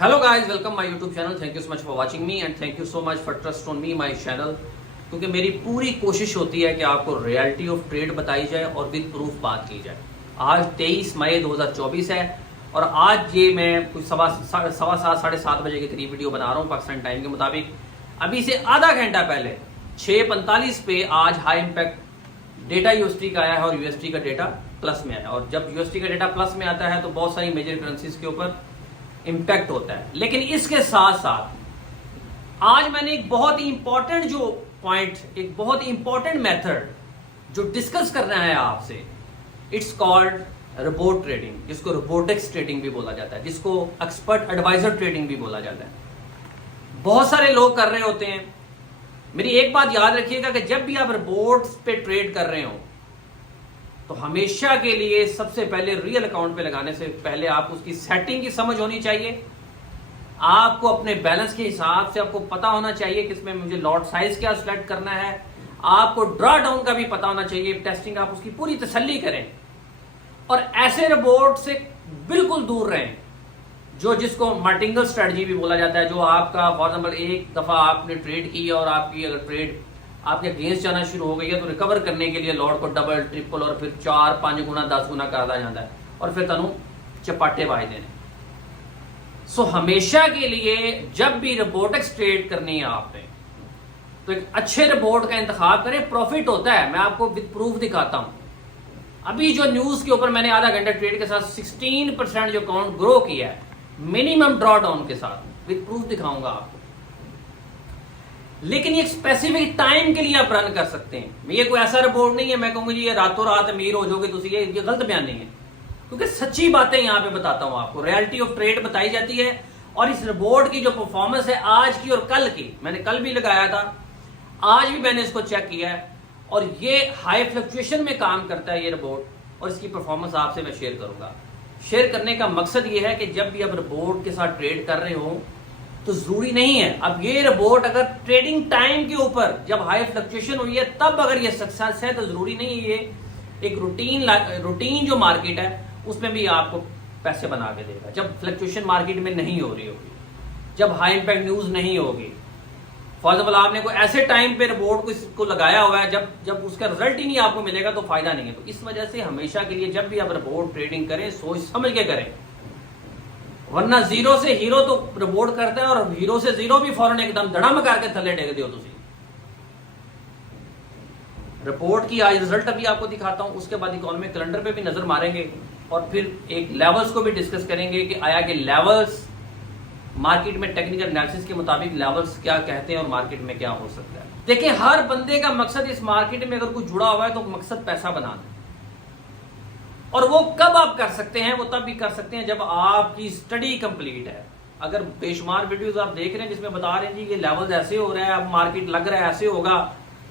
Hello guys, welcome my YouTube channel. Thank you so much for watching me and thank you so much for trust on me my channel. क्योंकि मेरी पूरी कोशिश होती है कि आपको रियलिटी ऑफ ट्रेड बताई जाए और विद प्रूफ बात की जाए। आज 23 मई 2024 है और आज ये मैं कुछ सवा सात 7:30 बजे के करीब वीडियो बना रहा हूँ पाकिस्तान टाइम के मुताबिक। अभी से आधा घंटा पहले 6:45 पे आज हाई इम्पैक्ट डेटा यूएसटी का आया है और यूएसटी का डेटा प्लस में आया है। और जब यूएसटी का डेटा प्लस में आता है तो बहुत सारी मेजर करेंसीज के ऊपर इम्पैक्ट होता है। लेकिन इसके साथ साथ आज मैंने एक बहुत ही इंपॉर्टेंट जो पॉइंट, एक बहुत ही इंपॉर्टेंट मेथड जो डिस्कस करना है आपसे, इट्स कॉल्ड रोबोट ट्रेडिंग, जिसको रोबोटिक्स ट्रेडिंग भी बोला जाता है, जिसको एक्सपर्ट एडवाइजर ट्रेडिंग भी बोला जाता है। बहुत सारे लोग कर रहे होते हैं। मेरी एक बात याद रखिएगा कि जब भी आप रोबोट्स पे ट्रेड कर रहे हो तो हमेशा के लिए सबसे पहले रियल अकाउंट पे लगाने से पहले आप उसकी सेटिंग की समझ होनी चाहिए। आपको अपने बैलेंस के हिसाब से आपको पता होना चाहिए कि इसमें मुझे लॉट साइज क्या सिलेक्ट करना है। आपको ड्रॉ डाउन का भी पता होना चाहिए। टेस्टिंग आप उसकी पूरी तसल्ली करें और ऐसे रोबोट से बिल्कुल दूर रहें जिसको मार्टिंगल स्ट्रेटजी भी बोला जाता है। जो आपका फॉर एग्जाम्पल एक दफा आपने ट्रेड की और आपकी अगर ट्रेड आपके अगेंस्ट जाना शुरू हो गई है तो रिकवर करने के लिए लॉट को डबल ट्रिपल और फिर 4-5 गुना 10 गुना करता जाता है और फिर तनु चपाटे बाज देने। सो हमेशा के लिए जब भी रोबोटिक्स ट्रेड करनी है आपने तो एक अच्छे रोबोट का इंतखाब करें। प्रॉफिट होता है, मैं आपको विद प्रूफ दिखाता हूं। अभी जो न्यूज के ऊपर मैंने आधा घंटा ट्रेड के साथ 16% जो अकाउंट ग्रो किया है मिनिमम ड्रॉ डाउन के साथ, विद प्रूफ दिखाऊंगा आपको। लेकिन एक स्पेसिफिक टाइम के लिए आप रन कर सकते हैं। ये कोई ऐसा रिपोर्ट नहीं है मैं कहूंगा जी ये रातों रात अमीर हो जाओगे तो ये गलत बयान नहीं है, क्योंकि सच्ची बातें यहां पे बताता हूं आपको। रियलिटी ऑफ ट्रेड बताई जाती है और इस रिपोर्ट की जो परफॉर्मेंस है आज की और कल की, मैंने कल भी लगाया था, आज भी मैंने इसको चेक किया है और ये हाई फ्लक्चुएशन में काम करता है ये रिपोर्ट। और इसकी परफॉर्मेंस आपसे मैं शेयर करूंगा। शेयर करने का मकसद ये है कि जब भी आप रिपोर्ट के साथ ट्रेड कर रहे हो तो जरूरी नहीं है अब ये रोबोट अगर ट्रेडिंग टाइम के ऊपर जब हाई फ्लक्चुएशन हुई है तब अगर ये सक्सेस है तो जरूरी नहीं है ये एक रूटीन जो मार्केट है उसमें भी आपको पैसे बना के देगा। जब फ्लक्चुएशन मार्केट में नहीं हो रही होगी, जब हाई इंपैक्ट न्यूज नहीं होगी, फॉर एग्जाम्पल आपने कोई ऐसे टाइम पे रोबोट को लगाया हुआ है जब उसका रिजल्ट ही नहीं आपको मिलेगा तो फायदा नहीं है। तो इस वजह से हमेशा के लिए जब भी आप रोबोट ट्रेडिंग करें सोच समझ के करें, वरना जीरो से हीरो तो रिपोर्ट करता है और हीरो से जीरो भी फौरन एकदम धड़ाम करके थले टेक दियो। तुसी रिपोर्ट की आज रिजल्ट अभी आपको दिखाता हूं, उसके बाद इकोनॉमिक कैलेंडर पे भी नजर मारेंगे और फिर एक लेवल्स को भी डिस्कस करेंगे कि आया कि लेवल्स मार्केट में टेक्निकल एनालिसिस के मुताबिक लेवल्स क्या कहते हैं और मार्केट में क्या हो सकता है। देखिए हर बंदे का मकसद इस मार्केट में अगर कुछ जुड़ा हुआ है तो मकसद पैसा बनाना है। और वो कब आप कर सकते हैं? वो तब भी कर सकते हैं जब आपकी स्टडी कंप्लीट है। अगर बेशुमार वीडियोस आप देख रहे हैं जिसमें बता रहे हैं जी ये लेवल्स ऐसे हो रहा है, अब मार्केट लग रहा है ऐसे होगा,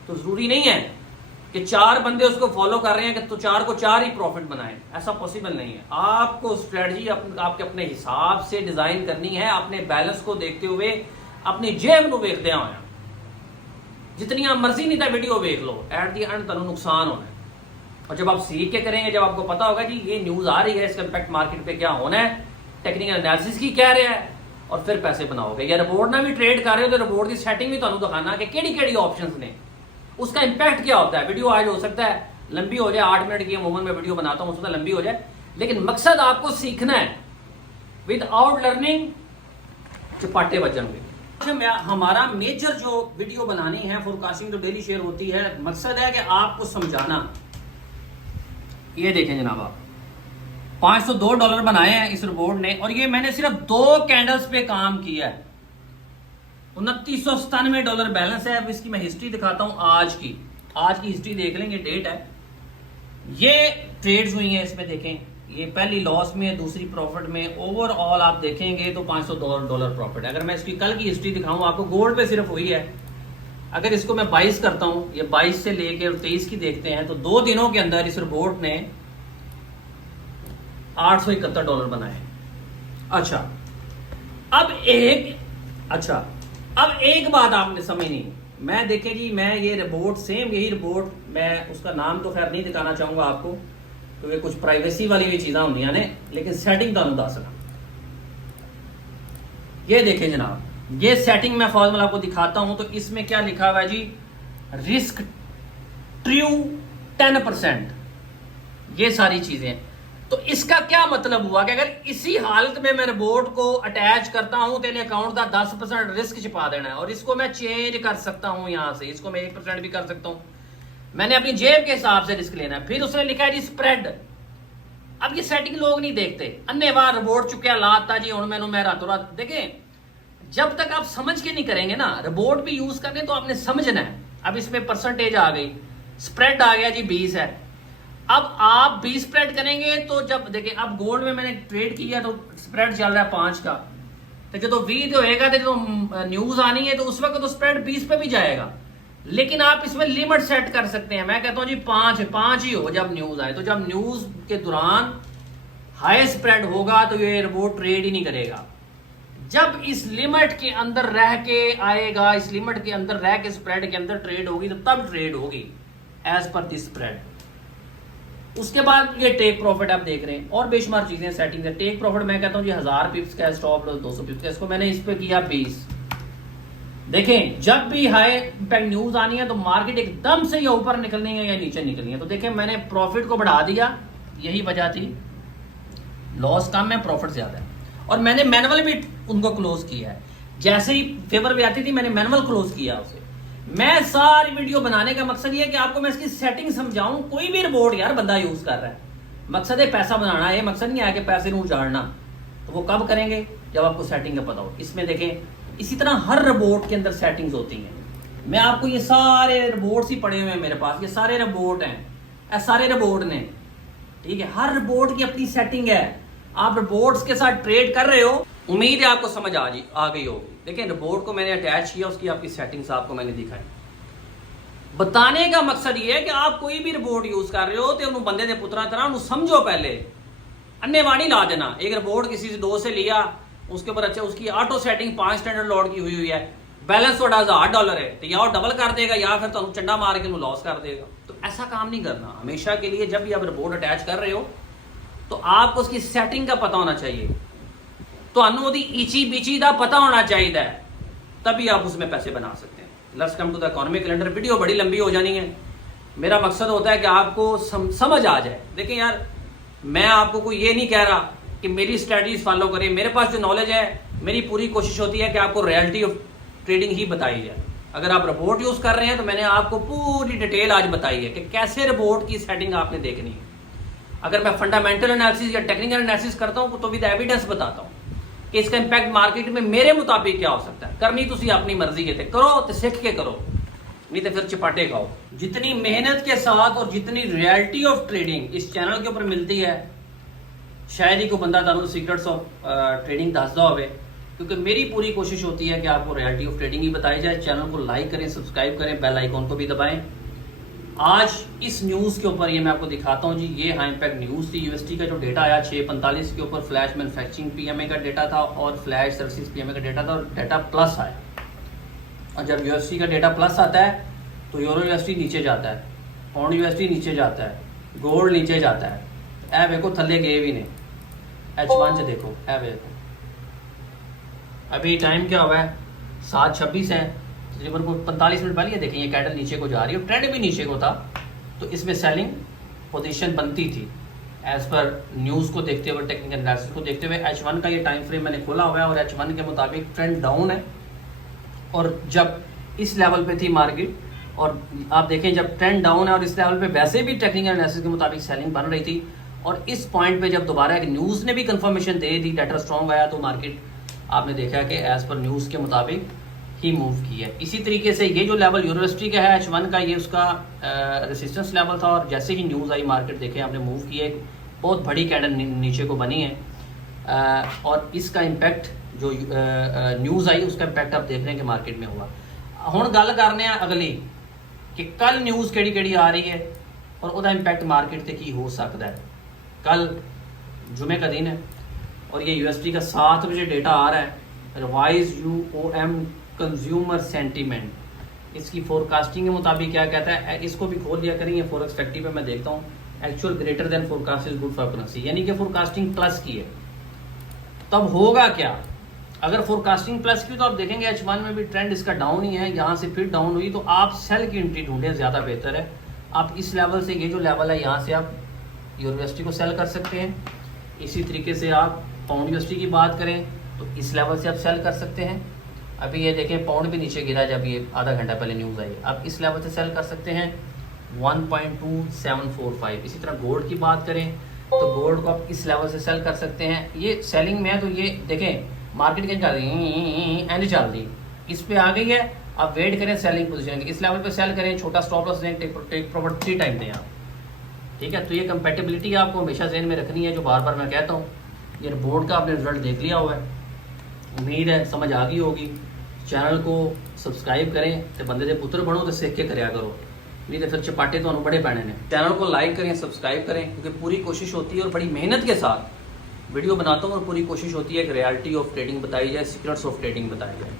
तो जरूरी नहीं है कि 4 बंदे उसको फॉलो कर रहे हैं कि तो 4 को 4 ही प्रॉफिट बनाए। ऐसा पॉसिबल नहीं है। आपको स्ट्रेटजी आपके अपने हिसाब से डिजाइन करनी है, अपने बैलेंस को देखते हुए, अपनी जेब को देखते हुए। जितनी मर्जी नहीं था वीडियो देख लो, एट दी एंड तनु नुकसान होना है। और जब आप सीख के करेंगे, जब आपको पता होगा जी ये न्यूज आ रही है, इसका इम्पैक्ट मार्केट पे क्या होना है, टेक्निकल एनालिसिस की कह रहा है, और फिर पैसे बनाओगे। या रिपोर्ट ना भी ट्रेड कर रहे हो तो रिपोर्ट की सेटिंग भी तुहानू दिखाना कि केड़ी ऑप्शंस ने, उसका इम्पैक्ट क्या होता है। वीडियो आज हो सकता है लंबी हो जाए, 8 मिनट की अमूमन मैं वीडियो बनाता हूं, हो सकता है लंबी हो जाए, लेकिन मकसद आपको सीखना है। विदाउट लर्निंग चपाटे बचेंगे। हमारा मेजर जो वीडियो बनानी है फोरकास्टिंग जो डेली शेयर होती है, मकसद है कि आपको समझाना। ये देखें जनाब, आप $502 बनाए हैं इस रोबोट ने और ये मैंने सिर्फ 2 कैंडल्स पे काम किया है। $2997 बैलेंस है। अब इसकी मैं हिस्ट्री दिखाता हूं। आज की हिस्ट्री देख लेंगे, डेट है। ये ट्रेड्स हुई हैं इसमें, देखें ये पहली लॉस में, दूसरी प्रॉफिट में, ओवरऑल आप देखेंगे तो $502 प्रॉफिट है। अगर मैं इसकी कल की हिस्ट्री दिखाऊं आपको, गोल्ड पे सिर्फ हुई है। अगर इसको मैं 22 करता हूं, ये 22 से लेकर 23 की देखते हैं तो 2 दिनों के अंदर इस रोबोट ने $871 बनाए। अच्छा अब एक बात आपने समझनी, मैं देखें जी, मैं ये रिपोर्ट सेम यही रिपोर्ट, मैं उसका नाम तो खैर नहीं दिखाना चाहूंगा आपको क्योंकि कुछ प्राइवेसी वाली भी चीज़ां होंगी ने, लेकिन सेटिंग तुहानू दसना। ये देखें जनाब, ये सेटिंग मैं फॉर्मूला आपको दिखाता हूं, तो इसमें क्या लिखा हुआ है जी, रिस्क ट्रू 10%, ये सारी चीजें। तो इसका क्या मतलब हुआ कि अगर इसी हालत में मैं रोबोट को अटैच करता हूं, तेरे अकाउंट का 10% रिस्क छिपा देना है, और इसको मैं चेंज कर सकता हूं यहां से, इसको मैं 1% भी कर सकता हूं, मैंने अपनी जेब के हिसाब से रिस्क लेना है। फिर उसने लिखा है जी स्प्रेड। अब ये सेटिंग लोग नहीं देखते, अन्य बार रोबोट चुक्या लाता जी, हूं मैं रातों रात। देखें, जब तक आप समझ के नहीं करेंगे ना, रोबोट भी यूज करने तो आपने समझना है। अब इसमें परसेंटेज आ गई, स्प्रेड आ गया जी 20 है। अब आप 20 स्प्रेड करेंगे तो जब देखें, अब गोल्ड में मैंने ट्रेड किया तो स्प्रेड चल रहा है 5 का, तो जो 20 होएगा तो जो न्यूज आनी है तो उस वक्त तो स्प्रेड 20 पे भी जाएगा। लेकिन आप इसमें लिमिट सेट कर सकते हैं। मैं कहता हूं जी 5 ही हो जब न्यूज आए, तो जब न्यूज के दौरान हाई स्प्रेड होगा तो ये रोबोट ट्रेड ही नहीं करेगा। जब इस लिमिट के अंदर रह के आएगा, इस लिमिट के अंदर रह के स्प्रेड के अंदर ट्रेड होगी, तो तब ट्रेड होगी एज पर दिस स्प्रेड। उसके बाद ये टेक प्रॉफिट आप देख रहे हैं, और बेशुमार चीजें सेटिंग है। टेक प्रॉफिट मैं कहता हूं जी 1000 पिप्स का, स्टॉप लॉस 200 पिप्स का, इसको मैंने इस पे किया 20। देखें, जब भी हाई इंपैक्ट न्यूज आनी है तो मार्केट एकदम से या ऊपर निकलनी है या नीचे निकलनी है। तो देखें, मैंने प्रॉफिट को बढ़ा दिया, यही वजह थी, लॉस कम है प्रॉफिट ज्यादा है। और मैंने मैनुअल भी उनको क्लोज किया है, जैसे ही फेवर भी आती थी मैंने मैनुअल क्लोज किया उसे। मैं सारी वीडियो बनाने का मकसद ये है कि आपको मैं इसकी सेटिंग समझाऊं। कोई भी रोबोट यार बंदा यूज कर रहा है, मकसद है पैसा बनाना है, मकसद नहीं है कि पैसे को उजाड़ना। तो वो कब करेंगे, जब आपको सेटिंग का पता हो। इसमें देखें, इसी तरह हर रोबोट के अंदर सेटिंग्स होती हैं। मैं आपको ये सारे रोबोट्स ही पड़े हुए हैं मेरे पास, ये सारे रोबोट हैं, सारे रोबोट ने, ठीक है। हर रोबोट की अपनी सेटिंग है। आप रोबोट्स के साथ ट्रेड कर रहे हो, उम्मीद है आपको समझ आ गई होगी। देखिए, रोबोट को मैंने अटैच किया, उसकी आपकी सेटिंग्स आपको मैंने दिखाई। बताने का मकसद ये है कि आप कोई भी रोबोट यूज कर रहे हो तो उन्होंने बंदे दे पुत्रा तरह समझो। पहले अन्यवाणी ला देना। एक रोबोट किसी से 2 से लिया, उसके ऊपर अच्छा उसकी ऑटो सेटिंग 5 स्टैंडर्ड लॉट की हुई है, बैलेंस थोड़ा $1000 है, तो या वो डबल कर देगा या फिर तुम चंडा मार के लॉस कर देगा। तो ऐसा काम नहीं करना। हमेशा के लिए जब भी आप रोबोट अटैच कर रहे हो तो आपको उसकी सेटिंग का पता होना चाहिए, तो ਉਹਦੀ ईची बीची का पता होना चाहिए, तभी आप उसमें पैसे बना सकते हैं। Let's come to the economic calendar. Video बड़ी लंबी हो जानी है, मेरा मकसद होता है कि आपको समझ आ जाए। देखिए यार, मैं आपको कोई ये नहीं कह रहा कि मेरी स्ट्रेटजीज फॉलो करें। मेरे पास जो नॉलेज है, मेरी पूरी कोशिश होती है कि आपको रियलिटी ऑफ ट्रेडिंग ही बताई जाए। अगर आप रोबोट यूज कर रहे हैं तो मैंने आपको पूरी डिटेल आज बताई है कि कैसे रोबोट की सेटिंग आपने देखनी है। अगर मैं फंडामेंटल एनालिसिस या टेक्निकल एनालिसिस करता हूं तो विद एविडेंस बताता हूं कि इसका इंपैक्ट मार्केट में मेरे मुताबिक क्या हो सकता है। करनी तुसी अपनी मर्जी के करो, तो सीख के करो, नहीं तो फिर चिपाटे खाओ। जितनी मेहनत के साथ और जितनी रियलिटी ऑफ ट्रेडिंग इस चैनल के ऊपर मिलती है, शायद ही कोई बंदा तुहानू सीक्रेट्स ऑफ ट्रेडिंग दसदा होवे, क्योंकि मेरी पूरी कोशिश होती है कि आपको रियलिटी ऑफ ट्रेडिंग ही बताई जाए। चैनल को लाइक करें, सब्सक्राइब करें, बेल आइकॉन को भी दबाएं। आज इस न्यूज़ के ऊपर ये मैं आपको दिखाता हूं जी, ये हाई इंपैक्ट न्यूज़ थी। यूएसटी का जो डेटा आया 6:45 के ऊपर, फ्लैश मैन्युफैक्चरिंग पीएमए का डेटा था और फ्लैश सर्विसेज पीएमए का डेटा था, और डेटा प्लस आया। और जब यूएसटी का डेटा प्लस आता है तो यूरो यूएसटी नीचे जाता है, पाउंड यूएसटी नीचे जाता है, गोल्ड नीचे जाता है। ए देखो थल्ले गए भी नहीं, H1 से देखो, देखो अभी टाइम क्या हुआ है, 7:26 है, तकरीबन को 45 मिनट पहले। देखें, ये कैंडल नीचे को जा रही है, ट्रेंड भी नीचे को था, तो इसमें सेलिंग पोजीशन बनती थी एज पर न्यूज़ को देखते हुए, टेक्निकल एनालिसिस को देखते हुए। H1 का ये टाइम फ्रेम मैंने खोला हुआ है और H1 के मुताबिक ट्रेंड डाउन है। और जब इस लेवल पे थी मार्केट, और आप देखें जब ट्रेंड डाउन है और इस लेवल पे वैसे भी टेक्निकल एनालिसिस के मुताबिक सेलिंग बन रही थी, और इस पॉइंट पे जब दोबारा एक न्यूज़ ने भी कंफर्मेशन दे दी, डाटा स्ट्रॉन्ग आया, तो मार्केट आपने देखा कि एज पर न्यूज़ के मुताबिक ही मूव की है। इसी तरीके से ये जो लेवल यूनिवर्सिटी का है H1 का, ये उसका रेसिस्टेंस लेवल था, और जैसे ही न्यूज़ आई मार्केट देखें आपने मूव की है, एक बहुत बड़ी कैंडल नीचे को बनी है। और इसका इम्पैक्ट जो न्यूज़ आई उसका इम्पैक्ट आप देख रहे हैं कि मार्केट में हुआ। हुण गल करने अगली कि कल न्यूज़ केड़ी आ रही है और उसका इम्पैक्ट मार्केट से की हो सकता है। कल जुमे का दिन है और ये यूएसटी का 7 बजे डेटा आ रहा है, रिवाइज UOM कंज्यूमर सेंटीमेंट। इसकी फोरकास्टिंग के मुताबिक क्या कहता है, इसको भी खोल दिया करें, ये फॉरेक्स फैक्ट्री पे मैं देखता हूँ, actual greater than forecast is good for currency, यानी कि फोरकास्टिंग प्लस की है। तब होगा क्या, अगर फोरकास्टिंग प्लस की तो आप देखेंगे H1 में भी ट्रेंड इसका डाउन ही है, यहाँ से फिर डाउन हुई, तो आप सेल की एंट्री ढूंढें, ज़्यादा बेहतर है। आप इस लेवल से, ये जो लेवल है यहाँ से आप यूनिवर्सिटी को सेल कर सकते हैं। इसी तरीके से आप पाउंड यूनिवर्सिटी की बात करें तो इस लेवल से आप सेल कर सकते हैं। अभी ये देखें पाउंड भी नीचे गिरा जब ये आधा घंटा पहले न्यूज़ आई, आप इस लेवल से सेल कर सकते हैं 1.2745। इसी तरह गोल्ड की बात करें तो गोल्ड को आप इस लेवल से सेल कर सकते हैं। ये सेलिंग में है, तो ये देखें मार्केट क्या चल रही है, चल रही, इस पे आ गई है, आप वेट करें सेलिंग पोजीशन, इस लेवल पे सेल करें, छोटा स्टॉप लॉस दें, टेक प्रॉफिट 3 टाइम दें आप, ठीक है। तो ये कंपेटेबिलिटी आपको हमेशा ज़हन में रखनी है, जो बार बार मैं कहता हूँ। ये बोर्ड का आपने रिजल्ट देख लिया हुआ है, उम्मीद है समझ आ गई होगी। चैनल को सब्सक्राइब करें तो बंदे दे पुत्र बनो, तो सीख के कराया करो, नहीं तो फिर चपाटे तो बड़े पैने ने। चैनल को लाइक करें, सब्सक्राइब करें, क्योंकि पूरी कोशिश होती है और बड़ी मेहनत के साथ वीडियो बनाता हूँ, और पूरी कोशिश होती है कि रियलिटी ऑफ ट्रेडिंग बताई जाए, सीक्रेट्स ऑफ ट्रेडिंग बताई जाए।